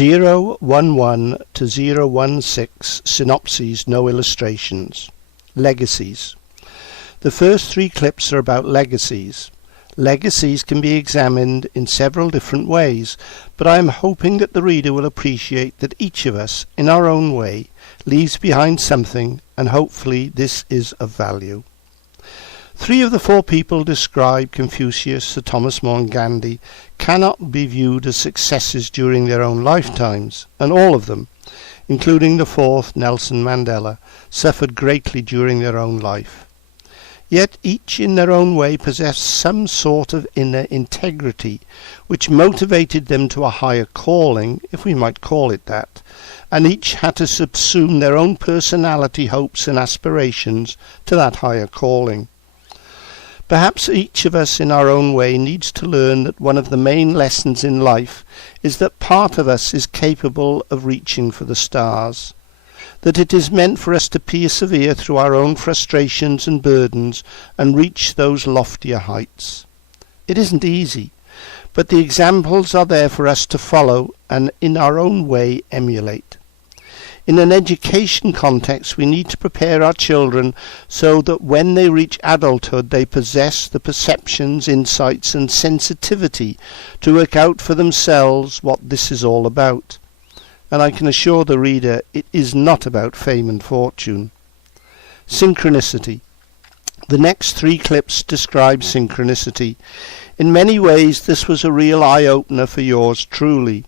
011 to 016 Synopses, no illustrations. Legacies. The first three clips are about legacies. Legacies can be examined in several different ways, but I am hoping that the reader will appreciate that each of us, in our own way, leaves behind something, and hopefully this is of value. Three of the four people described, Confucius, Sir Thomas More and Gandhi, cannot be viewed as successes during their own lifetimes, and all of them, including the fourth, Nelson Mandela, suffered greatly during their own life. Yet each in their own way possessed some sort of inner integrity, which motivated them to a higher calling, if we might call it that, and each had to subsume their own personality, hopes and aspirations to that higher calling. Perhaps each of us in our own way needs to learn that one of the main lessons in life is that part of us is capable of reaching for the stars, that it is meant for us to persevere through our own frustrations and burdens and reach those loftier heights. It isn't easy, but the examples are there for us to follow and in our own way emulate. In an education context, we need to prepare our children so that when they reach adulthood they possess the perceptions, insights and sensitivity to work out for themselves what this is all about. And I can assure the reader it is not about fame and fortune. Synchronicity. The next three clips describe synchronicity. In many ways this was a real eye-opener for yours truly.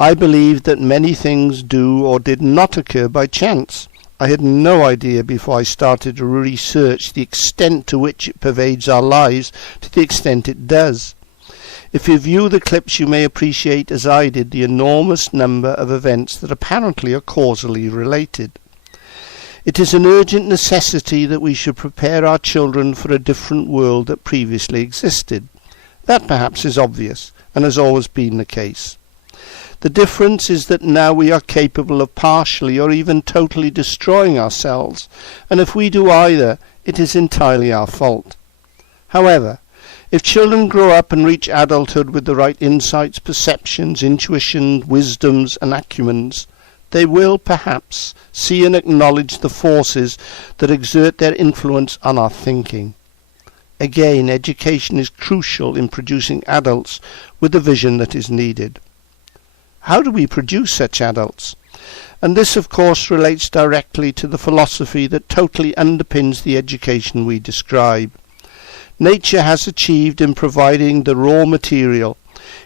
I believe that many things do or did not occur by chance. I had no idea before I started to research the extent to which it pervades our lives to the extent it does. If you view the clips you may appreciate, as I did, the enormous number of events that apparently are causally related. It is an urgent necessity that we should prepare our children for a different world that previously existed. That perhaps is obvious, and has always been the case. The difference is that now we are capable of partially or even totally destroying ourselves, and if we do either, it is entirely our fault. However, if children grow up and reach adulthood with the right insights, perceptions, intuition, wisdoms and acumens, they will perhaps see and acknowledge the forces that exert their influence on our thinking. Again, education is crucial in producing adults with the vision that is needed. How do we produce such adults? And this of course relates directly to the philosophy that totally underpins the education we describe. Nature has achieved in providing the raw material.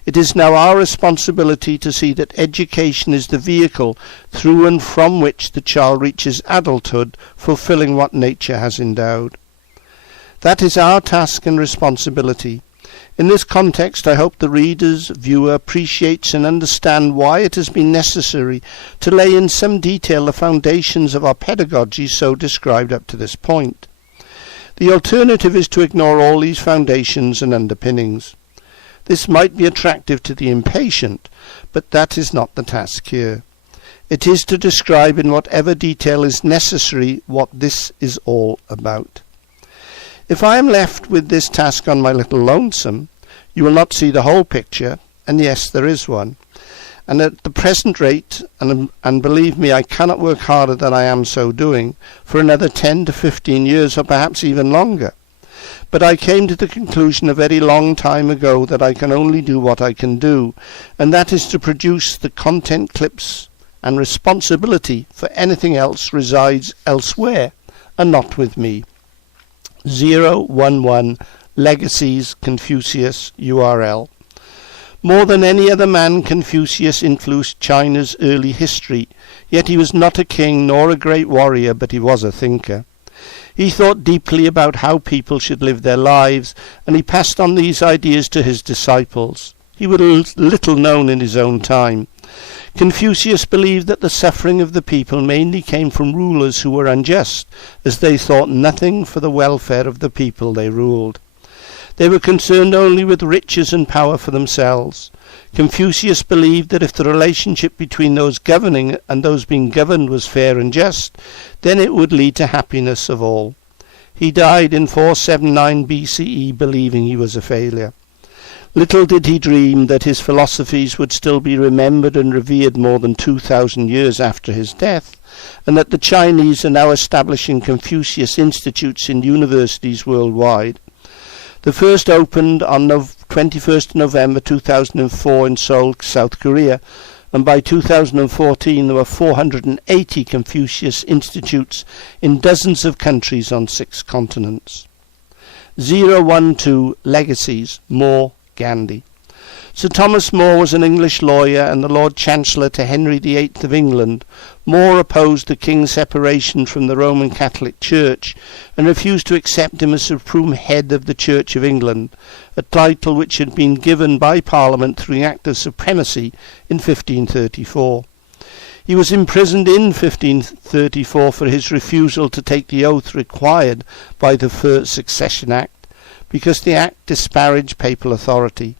It is now our responsibility to see that education is the vehicle through and from which the child reaches adulthood, fulfilling what nature has endowed. That is our task and responsibility. In this context, I hope the reader's viewer appreciates and understands why it has been necessary to lay in some detail the foundations of our pedagogy so described up to this point. The alternative is to ignore all these foundations and underpinnings. This might be attractive to the impatient, but that is not the task here. It is to describe in whatever detail is necessary what this is all about. If I am left with this task on my little lonesome, you will not see the whole picture, and yes, there is one. And at the present rate, and believe me, I cannot work harder than I am so doing, for another 10 to 15 years, or perhaps even longer. But I came to the conclusion a very long time ago that I can only do what I can do, and that is to produce the content clips, and responsibility for anything else resides elsewhere, and not with me. 011 Legacies, Confucius, URL. More than any other man, Confucius influenced China's early history, yet he was not a king nor a great warrior, but he was a thinker. He thought deeply about how people should live their lives, and he passed on these ideas to his disciples. He was little known in his own time. Confucius believed that the suffering of the people mainly came from rulers who were unjust, as they thought nothing for the welfare of the people they ruled. They were concerned only with riches and power for themselves. Confucius believed that if the relationship between those governing and those being governed was fair and just, then it would lead to happiness of all. He died in 479 BCE believing he was a failure. Little did he dream that his philosophies would still be remembered and revered more than 2,000 years after his death, and that the Chinese are now establishing Confucius Institutes in universities worldwide. The first opened on 21st November 2004 in Seoul, South Korea, and by 2014 there were 480 Confucius Institutes in dozens of countries on 6 continents. 012 Legacies, More Gandhi. Sir Thomas More was an English lawyer and the Lord Chancellor to Henry VIII of England. More opposed the King's separation from the Roman Catholic Church and refused to accept him as supreme head of the Church of England, a title which had been given by Parliament through the Act of Supremacy in 1534. He was imprisoned in 1534 for his refusal to take the oath required by the First Succession Act, because the Act disparaged papal authority.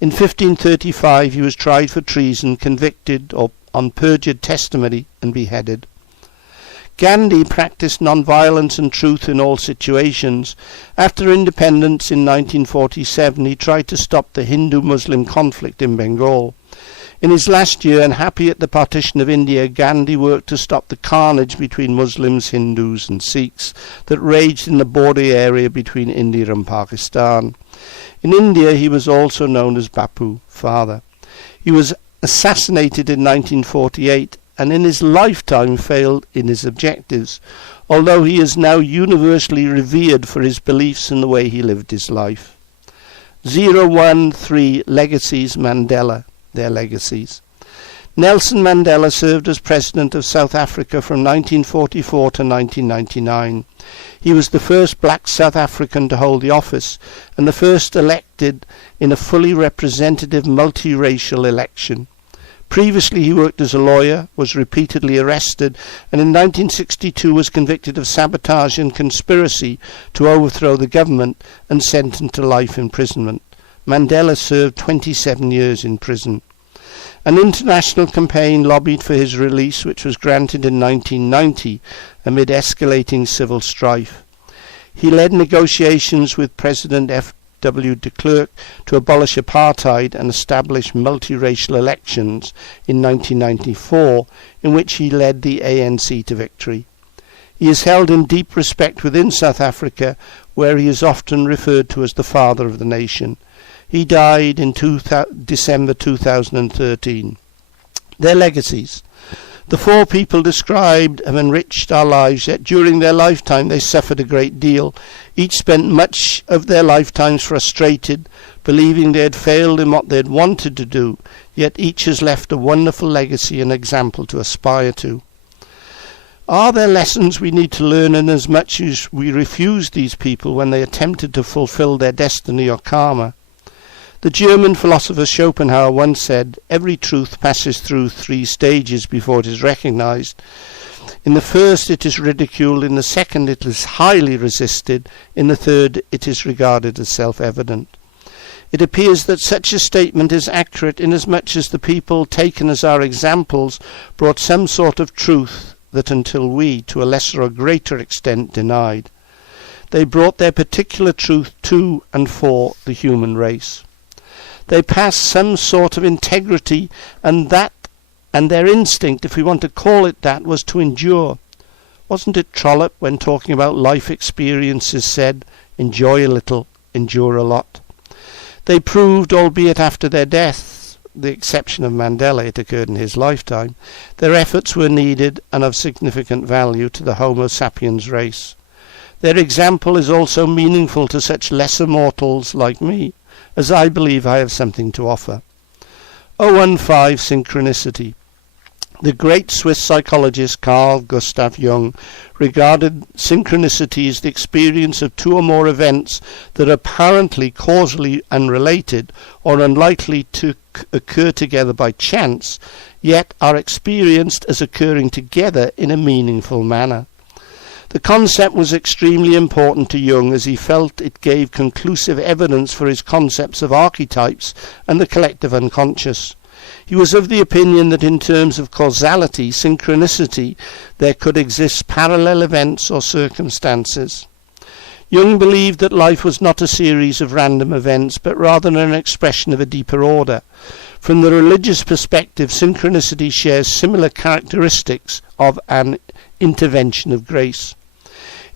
In 1535 he was tried for treason, convicted on perjured testimony and beheaded. Gandhi practiced non-violence and truth in all situations. After independence in 1947 he tried to stop the Hindu-Muslim conflict in Bengal. In his last year, unhappy at the partition of India, Gandhi worked to stop the carnage between Muslims, Hindus and Sikhs that raged in the border area between India and Pakistan. In India he was also known as Bapu, Father. He was assassinated in 1948 and in his lifetime failed in his objectives, although he is now universally revered for his beliefs and the way he lived his life. 013 Legacies, Mandela. Their legacies. Nelson Mandela served as President of South Africa from 1944 to 1999. He was the first black South African to hold the office and the first elected in a fully representative multiracial election. Previously he worked as a lawyer, was repeatedly arrested, and in 1962 was convicted of sabotage and conspiracy to overthrow the government and sentenced to life imprisonment. Mandela served 27 years in prison. An international campaign lobbied for his release, which was granted in 1990 amid escalating civil strife. He led negotiations with President F.W. de Klerk to abolish apartheid and establish multiracial elections in 1994, in which he led the ANC to victory. He is held in deep respect within South Africa, where he is often referred to as the father of the nation. He died in December 2013. Their legacies. The 4 people described have enriched our lives, yet during their lifetime they suffered a great deal. Each spent much of their lifetimes frustrated, believing they had failed in what they had wanted to do, yet each has left a wonderful legacy and example to aspire to. Are there lessons we need to learn inasmuch as we refused these people when they attempted to fulfill their destiny or karma? The German philosopher Schopenhauer once said, "Every truth passes through 3 stages before it is recognized. In the first it is ridiculed, in the second it is highly resisted, in the third it is regarded as self-evident." It appears that such a statement is accurate inasmuch as the people taken as our examples brought some sort of truth that until we, to a lesser or greater extent, denied. They brought their particular truth to and for the human race. They passed some sort of integrity, and their instinct, if we want to call it that, was to endure. Wasn't it Trollope, when talking about life experiences, said, "Enjoy a little, endure a lot"? They proved, albeit after their deaths, the exception of Mandela, it occurred in his lifetime, their efforts were needed and of significant value to the Homo sapiens race. Their example is also meaningful to such lesser mortals like me, as I believe I have something to offer. 015 Synchronicity. The great Swiss psychologist Carl Gustav Jung regarded synchronicity as the experience of 2 or more events that are apparently causally unrelated or unlikely to occur together by chance, yet are experienced as occurring together in a meaningful manner. The concept was extremely important to Jung, as he felt it gave conclusive evidence for his concepts of archetypes and the collective unconscious. He was of the opinion that in terms of causality, synchronicity, there could exist parallel events or circumstances. Jung believed that life was not a series of random events, but rather an expression of a deeper order. From the religious perspective, synchronicity shares similar characteristics of an intervention of grace.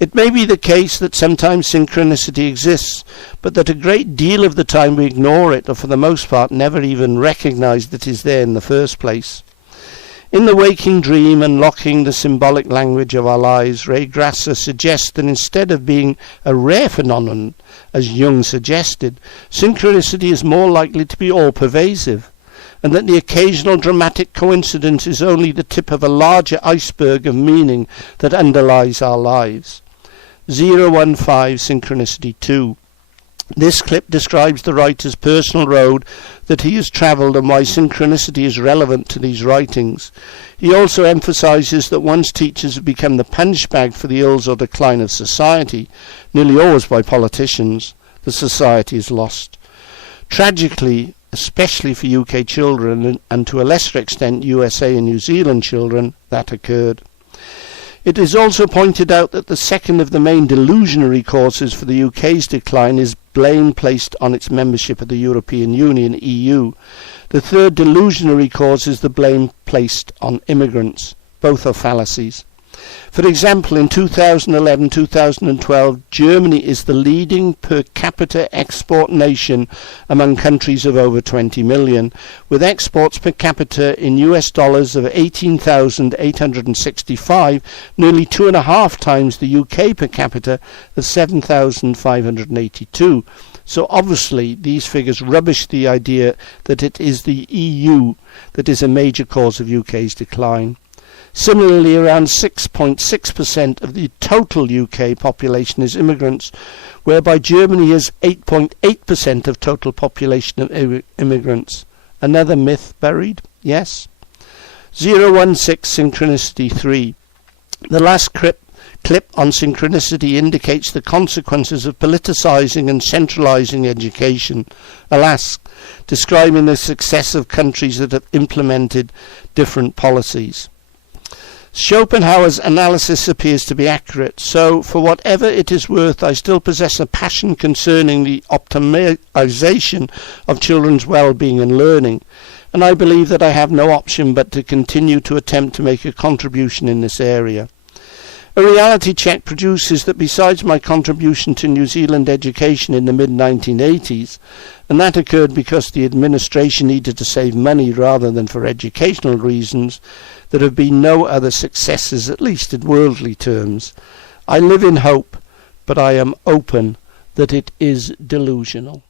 It may be the case that sometimes synchronicity exists, but that a great deal of the time we ignore it, or for the most part never even recognize that it is there in the first place. In the waking dream, unlocking the symbolic language of our lives, Ray Grasser suggests that instead of being a rare phenomenon, as Jung suggested, synchronicity is more likely to be all-pervasive, and that the occasional dramatic coincidence is only the tip of a larger iceberg of meaning that underlies our lives. 015 Synchronicity 2. This clip describes the writer's personal road that he has travelled and why synchronicity is relevant to these writings. He also emphasises that once teachers have become the punch bag for the ills or decline of society, nearly always by politicians, the society is lost. Tragically, especially for UK children and to a lesser extent USA and New Zealand children, that occurred. It is also pointed out that the second of the main delusionary causes for the UK's decline is blame placed on its membership of the European Union, EU. The third delusionary cause is the blame placed on immigrants. Both are fallacies. For example, in 2011-2012, Germany is the leading per capita export nation among countries of over 20 million, with exports per capita in US dollars of 18,865, nearly 2.5 times the UK per capita of 7,582. So obviously these figures rubbish the idea that it is the EU that is a major cause of UK's decline. Similarly, around 6.6% of the total UK population is immigrants, whereby Germany has 8.8% of total population of immigrants. Another myth buried? Yes. 016 Synchronicity 3. The last clip on synchronicity indicates the consequences of politicising and centralising education, alas, describing the success of countries that have implemented different policies. Schopenhauer's analysis appears to be accurate, so for whatever it is worth, I still possess a passion concerning the optimization of children's well-being and learning, and I believe that I have no option but to continue to attempt to make a contribution in this area. A reality check produces that besides my contribution to New Zealand education in the mid-1980s, and that occurred because the administration needed to save money rather than for educational reasons, there have been no other successes, at least in worldly terms. I live in hope, but I am open that it is delusional.